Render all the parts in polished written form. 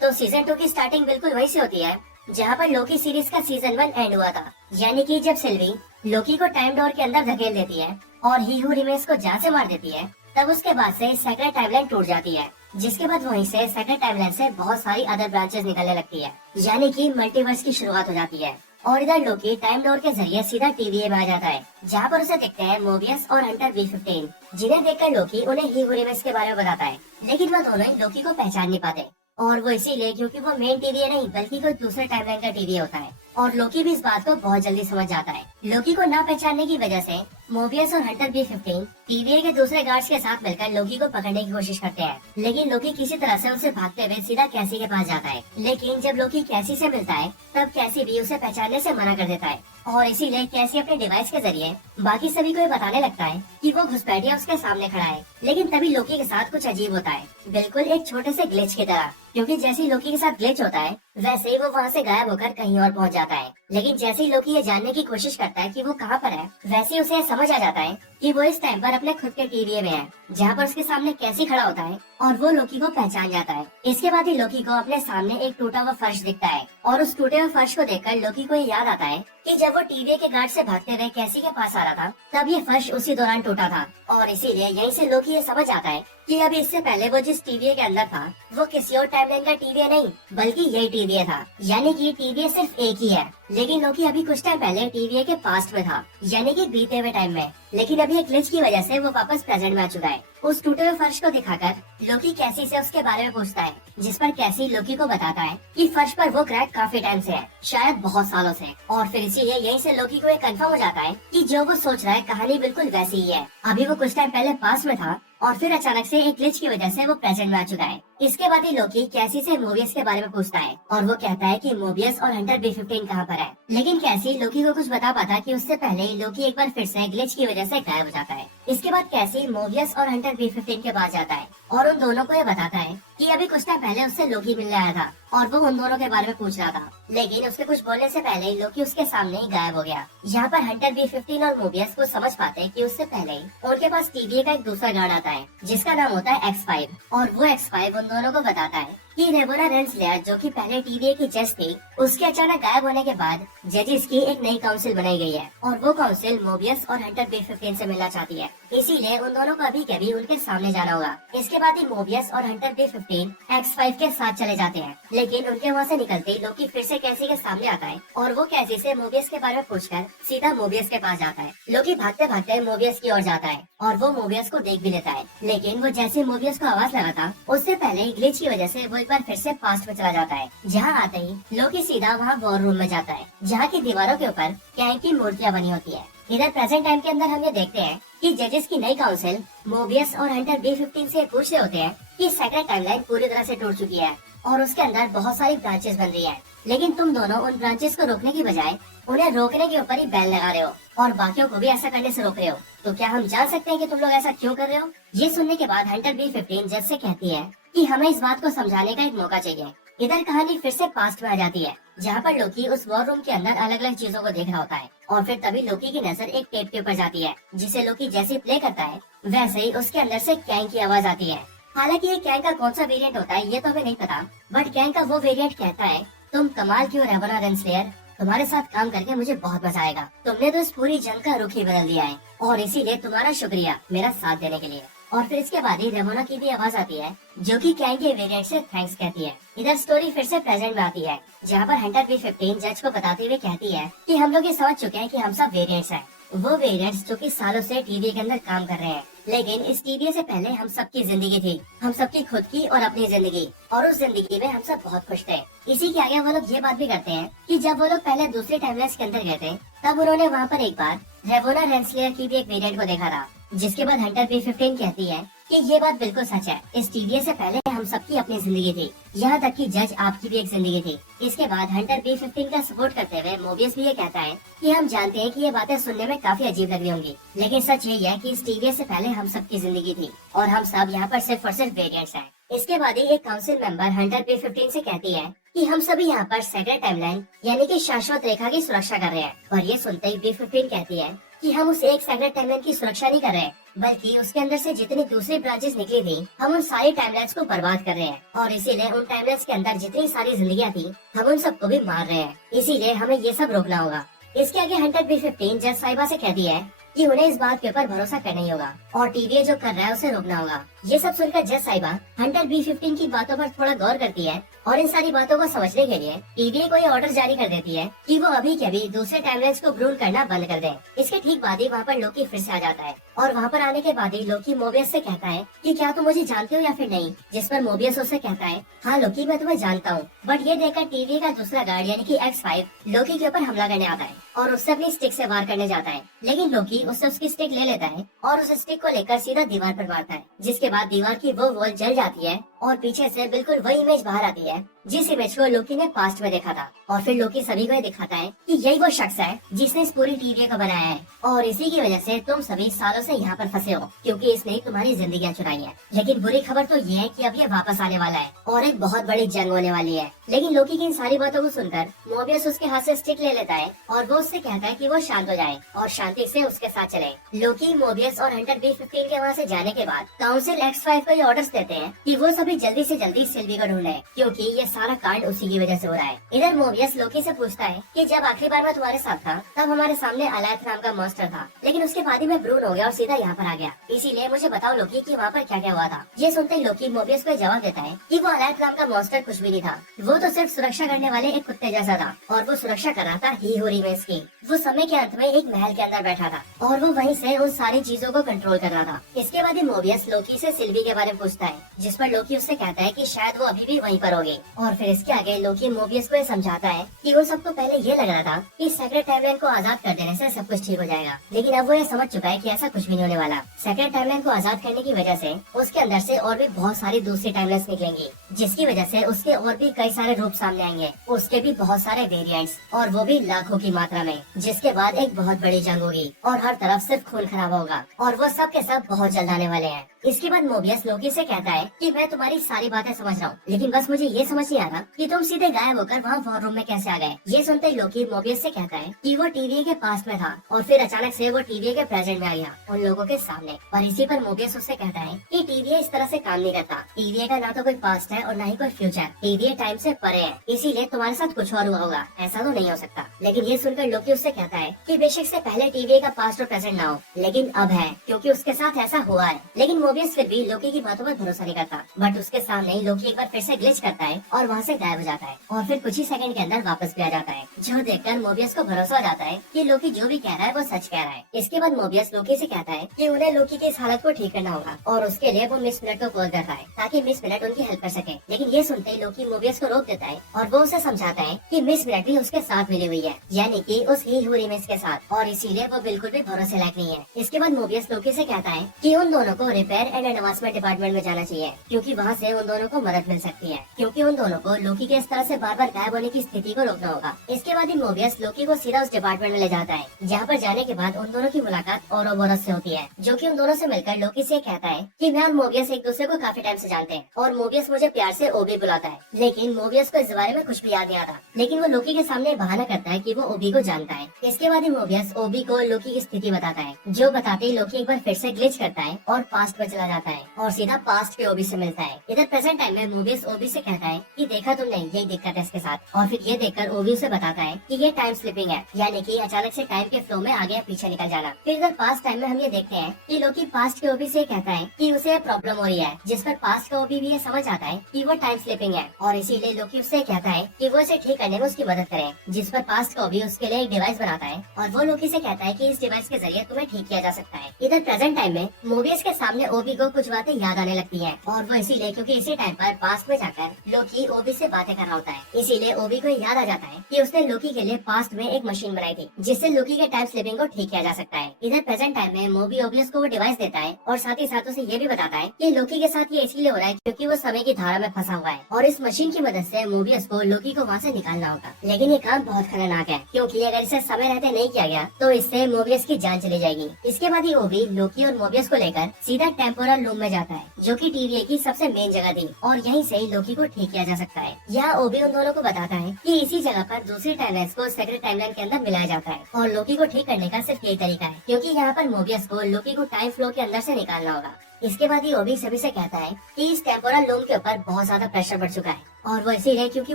तो सीजन 2 की स्टार्टिंग बिल्कुल वहीं से होती है जहाँ पर लोकी सीरीज का सीजन 1 एंड हुआ था। यानी कि जब सिल्वी लोकी को टाइम डोर के अंदर धकेल देती है और ही हू रिमेन्स को जान से मार देती है, तब उसके बाद से सेक्रेट टाइमलाइन टूट जाती है। जिसके बाद वहीं से सेक्रेट टाइमलाइन से बहुत सारी अदर ब्रांचेस निकलने लगती है, यानी कि मल्टीवर्स की शुरुआत हो जाती है। और इधर लोकी टाइम डोर के जरिए सीधा टीवीए में आ जाता है, जहाँ पर उसे दिखते हैं मोबियस और हंटर B-15, जिन्हें देखकर लोकी उन्हें ही हू रिमेन्स के बारे में बताता है। लेकिन वह दोनों ही लोकी को पहचान नहीं पाते, और वो इसीलिए क्योंकि वो मेन टीवीए नहीं बल्कि कोई दूसरे टाइमलाइन का टीवीए होता है। और लोकी भी इस बात को बहुत जल्दी समझ जाता है। लोकी को ना पहचानने की वजह से मोबियस और हंटर B-15 टीवीए के दूसरे गार्ड्स के साथ मिलकर लोकी को पकड़ने की कोशिश करते हैं, लेकिन लोकी किसी तरह से उनसे भागते हुए सीधा कैसी के पास जाता है। लेकिन जब लोकी कैसी से मिलता है तब कैसी भी उसे पहचानने से मना कर देता है, और इसीलिए कैसी अपने डिवाइस के जरिए बाकी सभी को ये बताने लगता है कि वो घुसपैठिया उसके सामने खड़ा है। लेकिन तभी लोकी के साथ कुछ अजीब होता है, बिल्कुल एक छोटे से ग्लिच की तरह, क्योंकि जैसे ही लोकी के साथ ग्लिच होता है वैसे ही वो वहाँ से गायब होकर कहीं और पहुँच जाता है। लेकिन जैसे ही लोकी ये जानने की कोशिश करता है कि वो कहाँ पर है, वैसे ही उसे समझ आ जाता है कि वो इस टाइम पर अपने खुद के टीवीए में है, जहाँ पर उसके सामने कैसी खड़ा होता है और वो लोकी को पहचान जाता है। इसके बाद ही लोकी को अपने सामने एक टूटा हुआ फर्श दिखता है, और उस टूटे हुए फर्श को देखकर लोकी को ये याद आता है कि जब वो टीवीए के गार्ड से भागते हुए कैसी के पास आ रहा था तब ये फर्श उसी दौरान टूटा था। और इसीलिए यहीं से लोकी ये समझ आता है कि अभी इससे पहले वो जिस टीवीए के अंदर था वो किसी और टाइमलाइन का टीवीए नहीं बल्कि यही टीवीए था। यानी कि टीवीए सिर्फ एक ही है, लेकिन लोकी अभी कुछ टाइम पहले टीवीए के पास्ट में था, यानी कि बीते हुए टाइम में। लेकिन अभी एक ग्लिच की वजह से वो वापस प्रेजेंट में आ चुका है। उस टूटे हुए फर्श को दिखाकर लोकी कैसी से उसके बारे में पूछता है, जिस पर कैसी लोकी को बताता है कि फर्श पर वो क्रैक काफी टाइम से है, शायद बहुत सालों से। और फिर इसीलिए यहीं से लोकी को ये कंफर्म हो जाता है कि जो वो सोच रहा है कहानी बिल्कुल वैसी ही है। अभी वो कुछ टाइम पहले पास में था और फिर अचानक से एक ग्लिच की वजह से वो प्रेजेंट में आ चुका है। इसके बाद ही लोकी कैसी से मोबियस के बारे में पूछता है, और वो कहता है कि मोबियस और हंटर B-15 कहाँ पर है। लेकिन कैसी लोकी को कुछ बता पाता कि उससे पहले ही लोकी एक बार फिर से ग्लिच की वजह से गायब हो जाता है। इसके बाद कैसी मोबियस और हंटर B-15 के पास जाता है और उन दोनों को ये बताता है कि अभी कुछ टाइम पहले उससे लोकी मिलने आया था और वो उन दोनों के बारे में पूछ रहा था। लेकिन उसके कुछ बोलने से पहले ही लोकी उसके सामने ही गायब हो गया। यहाँ पर हंटर B-15 और मोबियस को समझ पाते हैं कि उससे पहले ही उनके पास टीवीए का एक दूसरा गार्ड आता है जिसका नाम होता है X5, और वो X5 उन दोनों को बताता है कि रेमोना रेंसलेयर जो कि पहले टीवीए की जज थी, उसके अचानक गायब होने के बाद जजेस की एक नई काउंसिल बनाई गई है, और वो काउंसिल मोबियस और हंटर B-15 से मिलना चाहती है। इसीलिए उन दोनों को अभी कभी उनके सामने जाना होगा। इसके बाद ही मोबियस और हंटर B-15 X5 के साथ चले जाते हैं, लेकिन उनके वहाँ से निकलते ही लोकी फिर से कैसी के सामने आता है और वो कैसी से मोबियस के बारे में पूछकर सीधा मोबियस के पास जाता है। लोकी भागते भागते मोबियस की ओर जाता है और वो मोबियस को देख भी लेता है, लेकिन वो जैसे मोबियस को आवाज लगाता उससे पहले ही ग्लिच की वजह से वो एक बार फिर से पास्ट में चला जाता है। जहाँ आते ही लोकी सीधा वहाँ वॉर रूम में जाता है, जहाँ की दीवारों के ऊपर कैंग की मूर्तियाँ बनी होती है। इधर प्रेजेंट टाइम के अंदर हम ये देखते हैं कि जजेस की नई काउंसिल मोबियस और हंटर B-15 से पूछ रहे होते हैं कि सेक्रेट टाइमलाइन पूरी तरह से टूट चुकी है और उसके अंदर बहुत सारी ब्रांचेस बन रही है, लेकिन तुम दोनों उन ब्रांचेस को रोकने की बजाय उन्हें रोकने के ऊपर ही बैन लगा रहे हो और बाकियों को भी ऐसा करने से रोक रहे हो। तो क्या हम जान सकते हैं कि तुम लोग ऐसा क्यों कर रहे हो? ये सुनने के बाद हंटर B-15 जज से कहती है कि हमें इस बात को समझाने का एक मौका चाहिए। इधर कहानी फिर से पास्ट में आ जाती है, जहाँ पर लोकी उस वॉर रूम के अंदर अलग अलग चीजों को देख रहा होता है, और फिर तभी लोकी की नजर एक टेप के ऊपर जाती है, जिसे लोकी जैसे प्ले करता है वैसे ही उसके अंदर से कैंग की आवाज आती है। हालांकि ये कैंग का कौन सा वेरिएंट होता है ये तो हमें नहीं पता, बट कैंग का वो वेरिएंट कहता है, तुम कमाल की हो रेमोना रेंसलेयर, तुम्हारे साथ काम करके मुझे बहुत मजा आएगा। तुमने तो इस पूरी जंग का रुख ही बदल दिया है और इसीलिए तुम्हारा शुक्रिया मेरा साथ देने के लिए। और फिर इसके बाद ही रेमोना की भी आवाज आती है जो कि कैंग के वेरिएंट से थैंक्स कहती है। इधर स्टोरी फिर से प्रेजेंट में आती है, जहाँ पर हंटर B-15 जज को बताते हुए कहती है कि हम लोग ये समझ चुके हैं कि हम सब वेरिएंट्स हैं, वो वेरिएंट्स जो कि सालों से टीवी के अंदर काम कर रहे हैं, लेकिन इस टीवी से पहले हम सबकी जिंदगी थी, हम सबकी खुद की और अपनी जिंदगी, और उस जिंदगी में हम सब बहुत खुश थे। इसी के आगे वो लोग ये बात भी करते हैं कि जब वो लोग पहले दूसरे टाइमलाइन के अंदर गए थे तब उन्होंने वहाँ पर एक बार रेमोना रेंसलेयर की भी एक वेरिएंट को देखा था। जिसके बाद हंटर B-15 कहती है कि ये बात बिल्कुल सच है, इस टीवीए से पहले हम सबकी अपनी जिंदगी थी, यहाँ तक कि जज आपकी भी एक जिंदगी थी। इसके बाद हंटर B-15 का सपोर्ट करते हुए मोबियस भी ये कहता है कि हम जानते हैं कि ये बातें सुनने में काफी अजीब लग रही होंगी, लेकिन सच यही है कि इस टीवीए से पहले हम सबकी जिंदगी थी और हम सब यहाँ पर सिर्फ और सिर्फ वेरिएंट्स हैं। इसके बाद ही एक काउंसिल मेंबर हंटर B-15 से कहती है कि हम सभी यहाँ पर सेक्रेट टाइमलाइन यानी कि शाश्वत रेखा की सुरक्षा कर रहे हैं, और ये सुनते ही B-15 कहती है कि हम उस एक सेक्रेट टाइमलाइन की सुरक्षा नहीं कर रहे, बल्कि उसके अंदर से जितनी दूसरी ब्रांचेस निकली थी हम उन सारी टाइमलाइन्स को बर्बाद कर रहे हैं, और इसीलिए उन टाइमलाइन्स के अंदर जितनी सारी जिंदगियां थी हम उन सबको भी मार रहे हैं। इसीलिए हमें ये सब रोकना होगा। इसके आगे हंटर B-15 जज साहिबा से कहती है कि उन्हें इस बात के ऊपर भरोसा करना ही होगा और टीवीए जो कर रहा है उसे रोकना होगा। ये सब सुनकर जज साहिबा हंटर B-15 की बातों पर थोड़ा गौर करती है और इन सारी बातों को समझने के लिए टीवीए को ये ऑर्डर जारी कर देती है कि वो अभी के अभी दूसरे टाइमलाइन्स को भ्रूण करना बंद कर दें। इसके ठीक बाद ही वहाँ पर लोकी फिर से आ जाता है और वहाँ पर आने के बाद ही लोकी मोबियस से कहता है कि क्या तुम मुझे जानते हो या फिर नहीं, जिस पर मोबियस उससे कहता है हाँ लोकी मैं तुम्हें जानता हूँ। बट ये देखकर टीवीए का दूसरा गार्ड यानी कि X5 लोकी के ऊपर हमला करने आता है और उससे अपनी स्टिक से वार करने जाता है, लेकिन लोकी उससे उसकी स्टिक ले लेता है और उस स्टिक को लेकर सीधा दीवार पर मारता है, जिसके बाद दीवार की वो वॉल जल जाती है और पीछे से बिल्कुल वही इमेज बाहर आती है जिस इमेज को लोकी ने पास्ट में देखा था। और फिर लोकी सभी को दिखाता है कि यही वो शख्स है जिसने इस पूरी टीवीए को बनाया है और इसी की वजह से तुम सभी सालों से यहाँ पर फंसे हो, क्योंकि इसने तुम्हारी जिंदगियाँ चुराई है। लेकिन बुरी खबर तो ये है कि अब ये वापस आने वाला है और एक बहुत बड़ी जंग होने वाली है। लेकिन लोकी की इन सारी बातों को सुनकर मोबियस उसके हाथ से स्टिक ले लेता है और वो उससे कहता है कि वो शांत हो जाए और शांति से उसके साथ चले। लोकी, मोबियस और हंटर B-15 के वहाँ से जाने के बाद काउंसिल X5 को ये ऑर्डर्स देते हैं कि वो सभी जल्दी से जल्दी सिल्वी को ढूंढे, क्योंकि ये सारा कांड उसी की वजह से हो रहा है। इधर मोबियस लोकी से पूछता है कि जब आखिरी बार मैं तुम्हारे साथ था तब हमारे सामने अलायथ नाम का मॉन्स्टर था, लेकिन उसके बाद ही मैं भ्रूण हो गया और सीधा यहाँ पर आ गया। इसीलिए मुझे बताओ लोकी कि वहाँ पर क्या क्या हुआ था। ये सुनते ही लोकी मोबियस को जवाब देता है कि वो अलायथ नाम का मॉन्स्टर कुछ भी नहीं था, वो तो सिर्फ सुरक्षा करने वाले एक कुत्ते जैसा था और वो सुरक्षा कर रहा था ही हू रिमेन्स की। वो समय के अंत में एक महल के अंदर बैठा था और वो वहीं से उन सारी चीजों को कंट्रोल कर रहा था। इसके बाद ही मोबियस लोकी से सिल्वी के बारे में पूछता है, जिस पर लोकी उससे कहता है कि शायद वो अभी भी वहीं पर होगी। और फिर इसके आगे लोकी मोबियस को समझाता है कि वो सबको पहले ये लग रहा था कि सेक्रेट टाइमलाइन को आजाद कर देने से सब कुछ ठीक हो जाएगा, लेकिन अब वो ये समझ चुका है कि ऐसा कुछ भी नहीं होने वाला। सेक्रेट टाइमलाइन को आजाद करने की वजह से उसके अंदर से और भी बहुत सारी दूसरी टाइमलाइन्स निकलेंगी, जिसकी वजह से उसके और भी कई सारे रूप सामने आएंगे, उसके भी बहुत सारे वेरिएंट्स और वो भी लाखों की मात्रा में, जिसके बाद एक बहुत बड़ी जंग होगी और हर तरफ सिर्फ खून खराबा होगा और वो सब के सब बहुत जल्द आने वाले हैं। इसके बाद मोबियस लोकी से कहता है कि मैं तुम्हारी सारी बातें समझ रहा हूँ, लेकिन बस मुझे ये समझ नहीं आ रहा कि तुम सीधे गायब होकर वहाँ वॉर रूम में कैसे आ गए। ये सुनते ही लोकी मोबियस से कहता है कि वो टीवीए के पास में था और फिर अचानक से वो टीवीए के प्रेजेंट में आ गया उन लोगों के सामने। और इसी पर मोबियस उससे कहता है कि टीवीए इस तरह से काम नहीं करता, टीवीए का ना तो कोई पास्ट है और ना ही कोई फ्यूचर, टीवीए टाइम से परे है, इसीलिए तुम्हारे साथ कुछ और हुआ होगा, ऐसा तो नहीं हो सकता। लेकिन ये सुनकर लोकी उससे कहता है कि बेशक से पहले टीवीए का पास्ट और प्रेजेंट ना हो, लेकिन अब है, क्योंकि उसके साथ ऐसा हुआ है। लेकिन मोबियस फिर भी लोकी की बातों पर भरोसा नहीं करता, बट उसके सामने ही लोकी एक बार फिर से ग्लिच करता है और वहाँ से गायब हो जाता है और फिर कुछ ही सेकंड के अंदर वापस भी आ जाता है, जो देखकर मोबियस को भरोसा हो जाता है कि लोकी जो भी कह रहा है वो सच कह रहा है। इसके बाद मोबियस लोकी से कहता है कि उन्हें लोकी की इस हालत को ठीक करना होगा और उसके लिए वो मिस मिनट को कॉल करता है ताकि मिस मिनट उनकी हेल्प कर सके। लेकिन ये सुनते ही लोकी मोबियस को रोक देता है और वो उसे समझाता है कि मिस मिनट भी उसके साथ मिली हुई है, यानी कि उस ही हू रिमेन्स के साथ, और इसीलिए वो बिल्कुल भी भरोसे लायक नहीं है। इसके बाद मोबियस लोकी से कहता है कि उन दोनों को रिपेयर एंड एडवांसमेंट डिपार्टमेंट में जाना चाहिए, क्योंकि वहाँ से उन दोनों को मदद मिल सकती है, क्योंकि उन दोनों को लोकी के इस तरह से बार बार गायब होने की स्थिति को रोकना होगा। इसके बाद ही मोबियस लोकी को सीधा उस डिपार्टमेंट में ले जाता है, जहाँ पर जाने के बाद उन दोनों की मुलाकात ओरोबोरस से होती है, जो कि उन दोनों से मिलकर लोकी से कहता है कि मैं और मोबियस एक दूसरे को काफी टाइम से जानते हैं और मोबियस मुझे प्यार से ओबी बुलाता है। लेकिन मोबियस को इस बारे में कुछ भी याद नहीं आता, लेकिन वो लोकी के सामने बहाना करता है कि वो ओबी को जानता है। इसके बाद ही मोबियस ओबी को लोकी की स्थिति बताता है, जो बताते ही लोकी एक बार फिर से ग्लिच करता है और पास्ट में चला जाता है और सीधा पास्ट के ओबी से मिलता है। इधर प्रेजेंट टाइम में मोबियस ओबी से कहता है कि देखा तुमने, यही दिक्कत है इसके साथ। और फिर ये देखकर ओबी उसे बताता है कि ये टाइम स्लिपिंग है, यानी कि अचानक से टाइम के फ्लो में आगे या पीछे निकल जाना। फिर इधर पास्ट टाइम में हम ये देखते हैं कि लोकी पास्ट के ओबी से कहता है कि उसे प्रॉब्लम हो रही है, जिस पर पास्ट का ओबी भी ये समझ आता है कि वो टाइम स्लिपिंग है और इसीलिए लोकी उससे कहता है कि वो इसे ठीक करने में उसकी मदद करे, जिस पर पास्ट का ओबी उसके लिए एक डिवाइस बनाता है और वो लोकी से कहता है कि इस डिवाइस के जरिए तुम्हें ठीक किया जा सकता है। इधर प्रेजेंट टाइम में मोबियस के सामने ओबी को कुछ बातें याद आने लगती है और वो इसीलिए क्योंकि इसी टाइम पर पास्ट में जाकर लोकी ओबी से बातें कर रहा होता है, इसीलिए ओबी को याद आ जाता है कि उसने लोकी के लिए पास्ट में एक मशीन बनाई थी जिससे लोकी के टाइम स्लिपिंग को ठीक किया जा सकता है। इधर प्रेजेंट टाइम में मोबी ओबियस को वो डिवाइस देता है और साथ ही साथ उसे ये भी बताता है कि लोकी के साथ ये इसलिए हो रहा है क्योंकि वो समय की धारा में फंसा हुआ है और इस मशीन की मदद से मोबियस को लोकी को वहाँ से निकालना होगा। लेकिन ये काम बहुत खतरनाक है, क्योंकि अगर इसे समय रहते नहीं किया गया तो इससे मोबियस की जान चली जाएगी। इसके बाद ही ओबी लोकी और मोबियस को लेकर सीधा टेम्पोरल लूम में जाता है, जो कि टीवीए की सबसे मेन जगह थी और यहीं से ही लोकी को ठीक किया जा सकता है। यहाँ ओबी उन दोनों को बताता है कि इसी जगह पर दूसरी टाइमलाइन को सेक्रेट टाइमलाइन के अंदर मिलाया जाता है और लोकी को ठीक करने का सिर्फ यही तरीका है, क्योंकि यहाँ पर मोबियस को लोकी को टाइम फ्लो के अंदर से निकालना होगा। इसके बाद ही ओबी सभी से कहता है कि इस टेम्पोरल लूम के ऊपर बहुत ज्यादा प्रेशर बढ़ चुका है और वो इसीलिए क्योंकि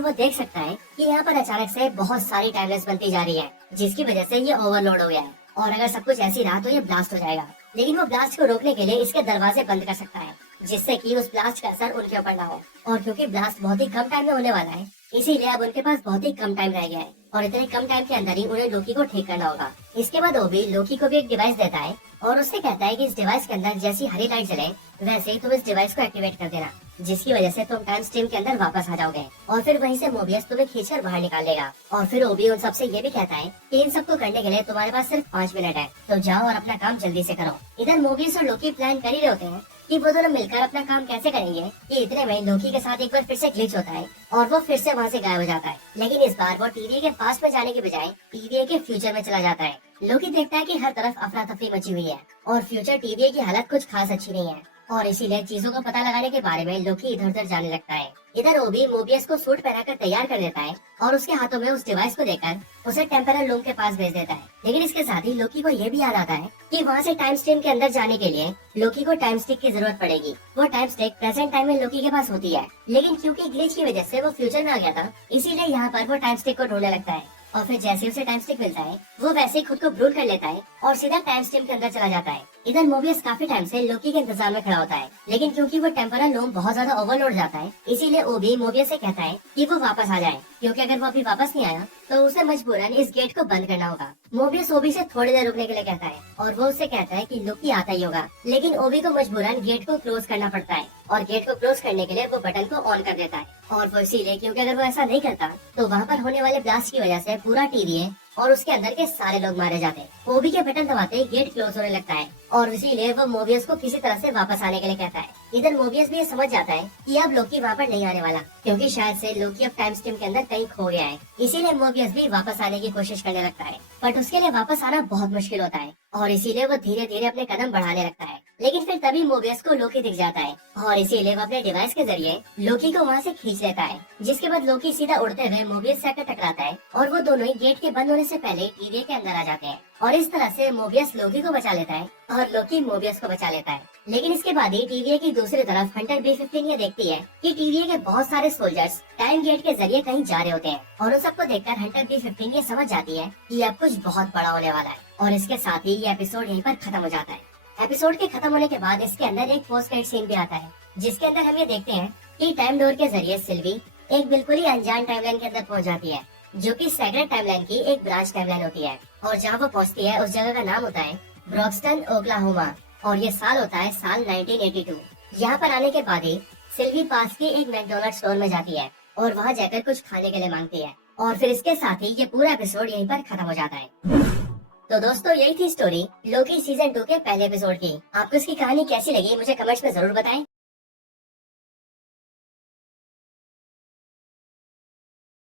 वो देख सकता है कि यहाँ पर अचानक से बहुत सारी टाइमलाइन्स बनती जा रही है, जिसकी वजह से ये ओवरलोड हो गया है और अगर सब कुछ ऐसी रहा तो ये ब्लास्ट हो जाएगा। लेकिन वो ब्लास्ट को रोकने के लिए इसके दरवाजे बंद कर सकता है, जिससे कि उस ब्लास्ट का असर उनके ऊपर ना हो। और क्योंकि ब्लास्ट बहुत ही कम टाइम में होने वाला है, इसीलिए अब उनके पास बहुत ही कम टाइम रह गया है और इतने कम टाइम के अंदर ही उन्हें लोकी को ठीक करना होगा। इसके बाद ओबी लोकी को भी एक डिवाइस देता है और उससे कहता है कि इस डिवाइस के अंदर जैसी हरी लाइट जले वैसे ही तुम इस डिवाइस को एक्टिवेट कर देना, जिसकी वजह से तुम टाइम स्ट्रीम के अंदर वापस आ जाओगे और फिर वहीं से मोबियस तुम्हें खींचकर बाहर निकाल लेगा। और फिर ओबी उन सबसे ये भी कहता है कि इन सबको करने के लिए तुम्हारे पास सिर्फ 5 मिनट है, तो जाओ और अपना काम जल्दी से करो। इधर मोबियस और लोकी प्लान कर ही रहे होते हैं कि वो दोनों मिलकर अपना काम कैसे करेंगे कि इतने में लोकी के साथ एक बार फिर से ग्लिच होता है और वो फिर से वहाँ से गायब हो जाता है। लेकिन इस बार वो टीवीए के पास में जाने के बजाय टीवीए के फ्यूचर में चला जाता है। लोकी देखता है कि हर तरफ अफरा तफरी मची हुई है और फ्यूचर टीवीए की हालत कुछ खास अच्छी नहीं है और इसीलिए चीजों का पता लगाने के बारे में लोकी इधर उधर जाने लगता है। इधर ओबी मोबियस को सूट पहनाकर तैयार कर देता है और उसके हाथों में उस डिवाइस को देकर उसे टेम्परल लूम के पास भेज देता है। लेकिन इसके साथ ही लोकी को ये भी याद आता है कि वहाँ से टाइम स्ट्रीम के अंदर जाने के लिए लोकी को टाइम स्टिक की जरूरत पड़ेगी। वो टाइम स्टिक प्रेजेंट टाइम में लोकी के पास होती है, लेकिन क्योंकि ग्लिच की वजह से वो फ्यूचर में आ गया था, इसीलिए यहाँ पर वो टाइम स्टिक को ढूंढने लगता है और फिर जैसे उसे टाइम स्टिक मिलता है वो वैसे ही खुद को ब्रूट कर लेता है और सीधा टाइम स्ट्रीम के अंदर चला जाता है। इधर मोबियस काफी टाइम से लोकी के इंतजार में खड़ा होता है, लेकिन क्योंकि वो टेम्परल लूम बहुत ज्यादा ओवरलोड जाता है, इसीलिए ओबी मोबियस से कहता है कि वो वापस आ जाए, क्योंकि अगर वो अभी वापस नहीं आया तो उसे मजबूरन इस गेट को बंद करना होगा। मोबियस ओबी से थोड़ी देर रुकने के लिए कहता है और वो उससे कहता है कि लोकी आता ही होगा, लेकिन ओबी को मजबूरन गेट को क्लोज करना पड़ता है और गेट को क्लोज करने के लिए वो बटन को ऑन कर देता है। और वो इसीलिए क्योंकि अगर वो ऐसा नहीं करता तो वहाँ पर होने वाले ब्लास्ट की वजह से पूरा टीवी और उसके अंदर के सारे लोग मारे जाते हैं। ओबी के बटन दबाते ही गेट क्लोज होने लगता है और इसीलिए वो मोबियस को किसी तरह से वापस आने के लिए कहता है। इधर मोबियस भी ये समझ जाता है कि अब लोकी वहाँ पर नहीं आने वाला, क्योंकि शायद से लोकी अब टाइम स्ट्रीम के अंदर कहीं खो गया है। इसीलिए मोबियस भी वापस आने की कोशिश करने लगता है, बट उसके लिए वापस आना बहुत मुश्किल होता है और इसीलिए वो धीरे धीरे अपने कदम बढ़ाने लगता है। लेकिन फिर तभी मोबियस को लोकी दिख जाता है और इसीलिए वो अपने डिवाइस के जरिए लोकी को वहाँ से खींच लेता है, जिसके बाद लोकी सीधा उड़ते हुए मोबियस से आकर टकराता है और वो दोनों ही गेट के बंद होने से पहले टीवी के अंदर आ जाते हैं और इस तरह से मोबियस लोकी को बचा लेता है और लोकी मोबियस को बचा लेता है। लेकिन इसके बाद ही टीवीए की दूसरी तरफ हंटर B-15 ये देखती है कि टीवीए के बहुत सारे सोल्जर्स टाइम गेट के जरिए कहीं जा रहे होते हैं और उन सबको देखकर हंटर B-15 ये समझ जाती है कि अब कुछ बहुत बड़ा होने वाला है और इसके साथ ही ये एपिसोड यहीं पर खत्म हो जाता है। एपिसोड के खत्म होने के बाद इसके अंदर एक पोस्ट क्रेडिट सीन भी आता है, जिसके अंदर हम ये देखते हैं कि टाइम डोर के जरिए सिल्वी एक बिल्कुल ही अनजान टाइमलाइन के अंदर पहुंच जाती है, जो कि सेक्रेट टाइमलाइन की एक ब्रांच टाइमलाइन होती है और जहाँ वो पहुंचती है उस जगह का नाम होता है ब्रॉक्सटन ओक्लाहोमा और ये साल होता है साल 1982। यहाँ पर आने के बाद ही सिल्वी पास के एक मैकडोनल्ड स्टोर में जाती है और वहाँ जाकर कुछ खाने के लिए मांगती है और फिर इसके साथ ही ये पूरा एपिसोड यहीं पर खत्म हो जाता है। तो दोस्तों यही थी स्टोरी लोकी सीजन 2 के पहले एपिसोड की। आपको इसकी कहानी कैसी लगी मुझे कमेंट्स में जरूर बताएं।